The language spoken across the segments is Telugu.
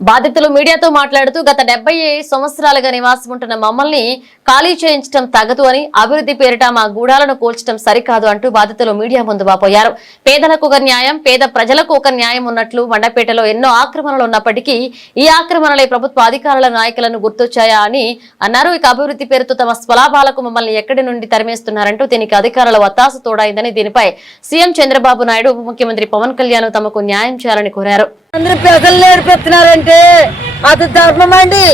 బాధితులు మీడియాతో మాట్లాడుతూ గత 70 సంవత్సరాలుగా నివాసం ఉంటున్న మమ్మల్ని ఖాళీ చేయించడం తగదు అని, అభివృద్ధి పేరిట మా గూడాలను కూల్చడం సరికాదు అంటూ బాధితులు మీడియా ముందు వాపోయారు. పేదలకు ఒక న్యాయం, పేద ప్రజలకు ఒక న్యాయం ఉన్నట్లు మండపేటలో ఎన్నో ఆక్రమణలు ఉన్నప్పటికీ ఈ ఆక్రమణలే ప్రభుత్వ అధికారుల నాయకులను గుర్తొచ్చాయా అని అన్నారు. ఇక అభివృద్ధి పేరుతో తమ స్వలాభాలకు మమ్మల్ని ఎక్కడి నుండి తరిమేస్తున్నారంటూ దీనికి అధికారుల వత్తాసు తోడైందని, దీనిపై సీఎం చంద్రబాబు నాయుడు, ఉప ముఖ్యమంత్రి పవన్ కళ్యాణ్ తమకు న్యాయం చేయాలని కోరారు. అందరూ ప్రజలు నేర్పిస్తున్నారంటే అది ధర్మం అండి.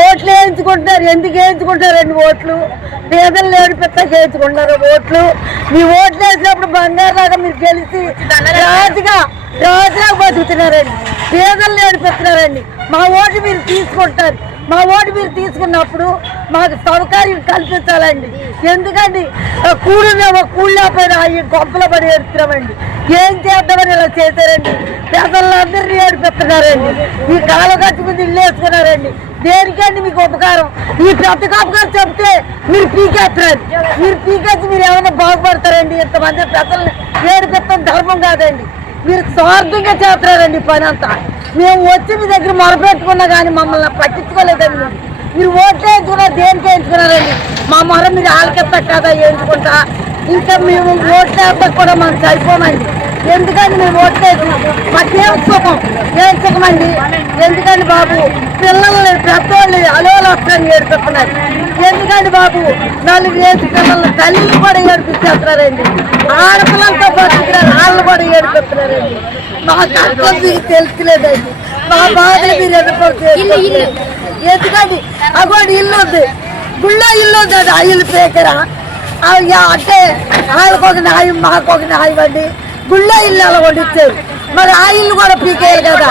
ఓట్లు వేయించుకుంటున్నారు. ఎందుకు వేయించుకుంటారండి ఓట్లు? పేదలు నేర్పిస్తాక వేయించుకుంటున్నారు ఓట్లు. మీ ఓట్లు వేసినప్పుడు బంగారులాగా మీరు గెలిచి రాజుగా బతుకుతున్నారండి. పేదలు నేర్పిస్తున్నారండి. మా ఓటు మీరు తీసుకుంటారు. మా ఓటు మీరు తీసుకున్నప్పుడు మాకు సౌకర్యం కల్పించాలండి. ఎందుకండి కూళ్ళపైన అవి గొప్పల పడి ఏడుస్తున్నామండి. ఏం చేద్దామని ఇలా చేశారండి. పేదలందరినీ ఏడిపిస్తున్నారండి. ఈ కాలు కట్టుకుని ఇల్లు వేసుకున్నారండి. దేనికండి మీకు ఉపకారం? ఈ పెద్ద ఉపకారం చెప్తే మీరు పీకేస్తున్నారు. మీరు పీకేసి మీరు ఏమైనా బాగుపడతారండి? ఇంతమంది పెద్దల్ని ఏడిపిస్తాం ధర్మం కాదండి. మీరు స్వార్థంగా చేస్తున్నారండి పని అంతా. మేము వచ్చి మీ దగ్గర మొరపెట్టుకున్నా కానీ మమ్మల్ని పట్టించుకోలేదండి. మీరు ఓట్లు వేయించుకున్నారు, దేనికి వేయించుకున్నారండి? మా మొర మీరు ఆలకెత్తా కదా వేయించుకుంటా. ఇంకా మేము ఓట్లు వేస్తాక కూడా మనం సరిపోమండి. ఎందుకండి మేము ఓట్లు వేసి మాకేం సుఖం? ఏం సుఖమండి? ఎందుకండి బాబు? పిల్లల్ని పెద్దవాళ్ళు అలవాళ్ళు వస్తారని ఏడిపిస్తున్నారు. ఎందుకండి బాబు? 4 ఏళ్ళ పిల్లల్ని తల్లిని కూడా ఏడిపించేస్తున్నారండి. ఆడపిల్లలతో బతుకుతున్నారు, వాళ్ళు కూడా ఏడిపిస్తున్నారండి. మా కష్టం మీకు తెలుసులేదండి. మా బాధ మీరు ఎదుర్కొంటే ఎందుకండి? అగోడు ఇల్లు ఉంది, గుళ్ళో ఇల్లు ఉంది. అది ఆ ఇల్లు పేకరా అంటే వాళ్ళకొక న్యాయం, మాకొక న్యాయం అండి. గుళ్ళో ఇల్లు అలా వండిచ్చారు. మరి ఆ ఇల్లు కూడా పీకేయాలి కదా.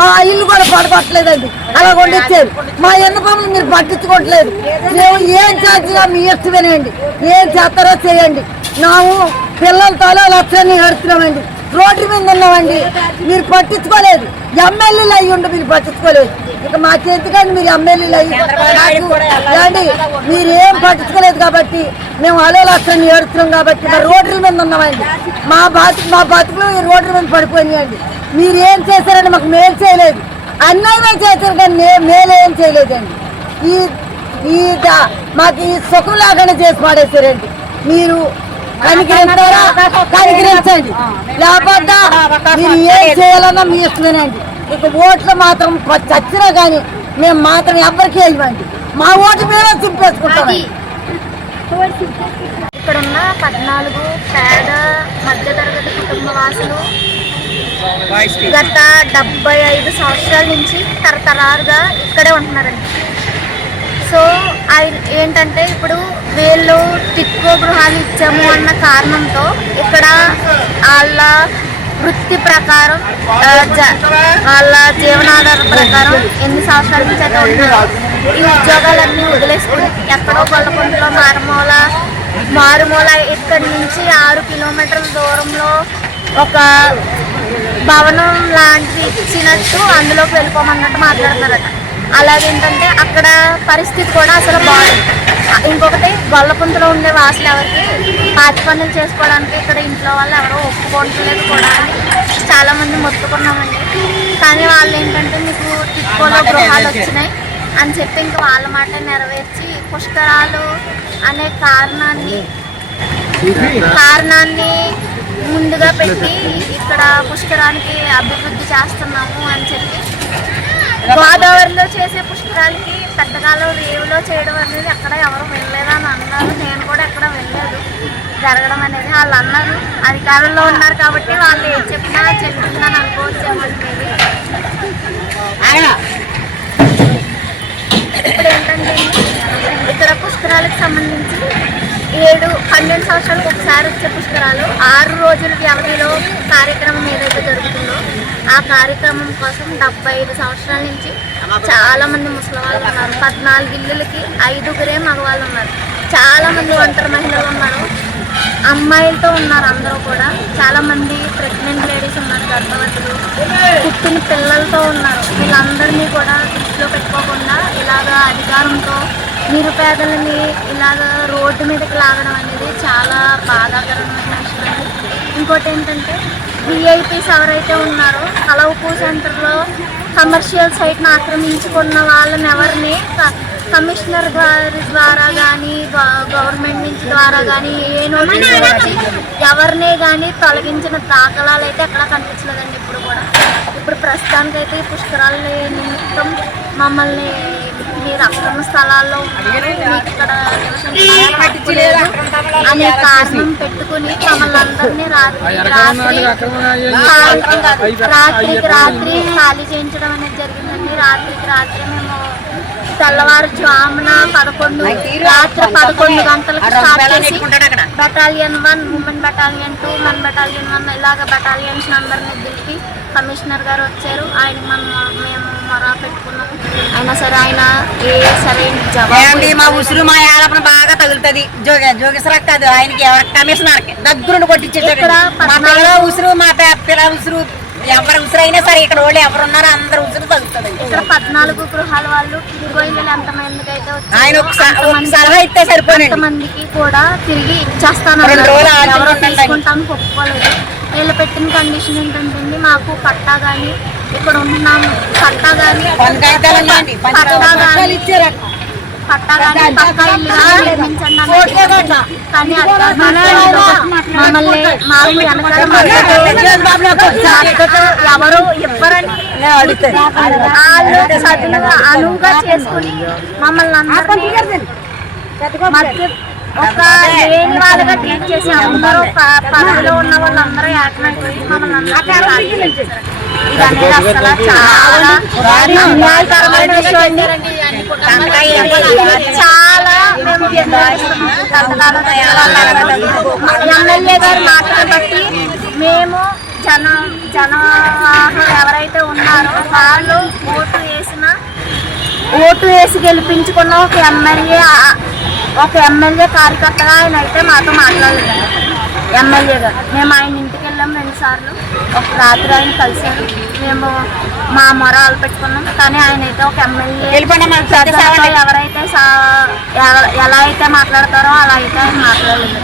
మా ఇల్లు కూడా పడగొట్టలేదండి, అలా వండిచ్చారు. మా ఎన్న పనులు మీరు పట్టించుకోవట్లేదు. మేము ఏం చేసినా మీ ఇష్టమేనండి. ఏం చేస్తారో చేయండి. మేము పిల్లలతో లక్ష్యాన్ని ఏడుస్తున్నామండి. రోడ్డు మీద ఉన్నామండి. మీరు పట్టించుకోలేదు. ఎమ్మెల్యేలు అయ్యి ఉండి మీరు పట్టించుకోలేదు. ఇక మాకెందుకండి మీరు ఎమ్మెల్యేలు అయ్యండి? మీరు ఏం పట్టించుకోలేదు కాబట్టి మేము అలో లక్ష్యాన్ని ఏడుస్తున్నాం కాబట్టి మరి రోడ్ల మీద ఉన్నామండి. మా బతుకులు ఈ రోడ్ల మీద పడిపోయినాయండి. మీరు ఏం చేశారండి? మాకు మేలు చేయలేదు. అన్యాయమే చేశారు కానీ మేలు ఏం చేయలేదండి. మాకు ఈ సుఖం లాగానే చేసి పాడేశారండి. మీరు కనికరించండి. లేకపోతే మీరు ఏం చేయాలన్నా మీ ఇష్టమేనండి. ఇక ఓట్లు మాత్రం చచ్చినా కానీ మేము మాత్రం ఎవరికి వేయమండి. మా ఓటు మేమే చింపేసుకుంటాం. ఇక్కడున్న 14 పేద మధ్యతరగతి కుటుంబ వాసులు గత 75 సంవత్సరాల నుంచి తరతరాలుగా ఇక్కడే ఉంటున్నారండి. సో ఏంటంటే ఇప్పుడు వీళ్ళు టిక్కో గృహాలు ఇచ్చాము అన్న కారణంతో ఇక్కడ వాళ్ళ వృత్తి ప్రకారం వాళ్ళ జీవనాధారం ప్రకారం ఎన్ని సంవత్సరాల నుంచి అయితే ఉంటున్నారో ఈ ఉద్యోగాలన్నీ వదిలేసుకుని ఎక్కడో గొల్లకొండలో మారుమూల ఇక్కడి నుంచి 6 కిలోమీటర్ల దూరంలో ఒక భవనం లాంటివి ఇచ్చినట్టు అందులోకి వెళ్ళిపోమన్నట్టు మాట్లాడుతున్నారట. అలాగేంటంటే అక్కడ పరిస్థితి కూడా అసలు బాగుంది. ఇంకొకటి గొల్లపుంతలో ఉండే వాసులు ఎవరికి పాతి పనులు చేసుకోవడానికి ఇక్కడ ఇంట్లో వాళ్ళు ఎవరో ఒప్పుకోవట్లేదు కూడా అని చాలామంది మొత్తుకున్నామండి. కానీ వాళ్ళు ఏంటంటే మీకు టిక్కోలో గృహాలు వచ్చినాయి అని చెప్పి ఇంకా వాళ్ళ మాట నెరవేర్చి పుష్కరాలు అనే కారణాన్ని ముందుగా పెట్టి ఇక్కడ పుష్కరానికి అభివృద్ధి చేస్తున్నాము అని చెప్పి గోదావరిలో చేసే పుష్కరాలకి పెద్దకాలం రేవులో చేయడం అనేది ఎక్కడ ఎవరు వెళ్ళలేదని అన్నారు. నేను కూడా ఎక్కడ వెళ్ళలేదు జరగడం అనేది. వాళ్ళు అన్నారు అధికారంలో ఉన్నారు కాబట్టి వాళ్ళు ఏం చెప్పినా చెల్లుతుందని అనుకోవచ్చేమండి. ఇప్పుడు ఏంటంటే ఇక్కడ పుష్కరాలకు సంబంధించి 12 సంవత్సరాలకు ఒకసారి వచ్చే పుష్కరాలు 6 రోజుల వ్యవధిలో కార్యక్రమం ఏదైతే జరుగుతుందో ఆ కార్యక్రమం కోసం 75 సంవత్సరాల నుంచి చాలామంది ముసలి వాళ్ళు ఉన్నారు. 14 ఇళ్ళకి 5గురే మగవాళ్ళు ఉన్నారు. చాలామంది ఒంటరి మహిళలు ఉన్నారు. అమ్మాయిలతో ఉన్నారు. అందరూ కూడా చాలామంది ప్రెగ్నెంట్ లేడీస్ ఉన్నారు, గర్భవతులు, పుట్టిన పిల్లలతో ఉన్నారు. వీళ్ళందరినీ కూడా దృష్టిలో పెట్టుకోకుండా ఇలాగ అధికారంతో నిరుపేదలని ఇలాగ రోడ్డు మీదకి లాగడం అనేది చాలా బాధాకరమైన విషయం. ఇంకోటి ఏంటంటే విఐపీస్ ఎవరైతే ఉన్నారో కలవపూ సెంటర్లో కమర్షియల్ సైట్ను ఆక్రమించుకున్న వాళ్ళని ఎవరిని కమిషనర్ గారి ద్వారా కానీ గవర్నమెంట్ నుంచి ద్వారా కానీ ఏ నోటీస్ వచ్చి ఎవరినే కానీ తొలగించిన దాఖలాలు అయితే ఎక్కడ కనిపించలేదండి ఇప్పుడు కూడా. ఇప్పుడు ప్రస్తుతానికైతే పుష్కరాల నిమిత్తం మమ్మల్ని మీరు అక్రమ స్థలాల్లో ఉన్నారు, మీకు ఇక్కడ అనే కారణం పెట్టుకుని మమ్మల్ని అందరినీ రాత్రికి రాత్రి ఖాళీ చేయించడం అనేది జరిగిందండి. రాత్రికి రాత్రి మేము తెల్లవారుజామున రాత్రి 11 గంటలకు స్టార్ట్ చేసి battalion 1, women battalion 2, men battalion 1 ఇలాగ బెటాలియన్స్ అందరినీ దిలిపి కమిషనర్ గారు వచ్చారు. ఆయన మేము మొరా పెట్టుకున్నాము. అయినా సరే ఆయన ఏ సరైన జవాబు మా ఉసురు మా ఏడపన బాగా తగులుతుంది. జోగేశ్వర కాదు ఆయనకి కమిషనర్ దగ్గరుండి కొట్టించేది ఉసురు మా పిల్ల ఉసురు ఎవరు ఉసురైనా సరే ఇక్కడ వాళ్ళు ఎవరున్నారో అందరు ఉసురు తగ్గుతుంది. ఇక్కడ 14 గృహాల వాళ్ళు తిరిగి ఎంతమందికి అయితే వచ్చి ఎంతమందికి కూడా తిరిగి ఇచ్చేస్తాను తీసుకుంటాను ఒప్పుకోలేదు. వీళ్ళు పెట్టిన కండిషన్ ఏంటంటే మాకు పట్టా కానీ ఇక్కడ ఉంటున్నాము పట్టా కానీ పక్కా ఇల్లు నిర్మించండి కానీ మమ్మల్ని మాకు ఎవరు ఇవ్వరని వాళ్ళు చదువు అనువుగా చేసుకుని మమ్మల్ని అందరినీ మధ్య ఒక లేని వాళ్ళగా ట్రీట్ చేసి అందరూ పదవిలో ఉన్న వాళ్ళందరూ ఏకమైపోయి మమ్మల్ని అందరూ ఇది అనేది అసలు చాలా అన్యాయకరమైన విషయం అండి. చాలా మేము ఎమ్మెల్యే గారి మాటలు బట్టి మేము జనవాహం ఎవరైతే ఉన్నారో వాళ్ళు ఓటు వేసి గెలిపించుకున్న ఒక ఎమ్మెల్యే కార్యకర్తగా ఆయన అయితే మాతో మాట్లాడలేదు. ఎమ్మెల్యే గారు మేము ఆయన ఇంటికి వెళ్ళాము 2 సార్లు. ఒక రాత్రి ఆయన కలిసారు, మేము మా మొరాలు పెట్టుకున్నాం. కానీ ఆయన అయితే ఒక ఎమ్మెల్యే ఎవరైతే ఎలా అయితే మాట్లాడతారో అలా అయితే ఆయన మాట్లాడలేదు.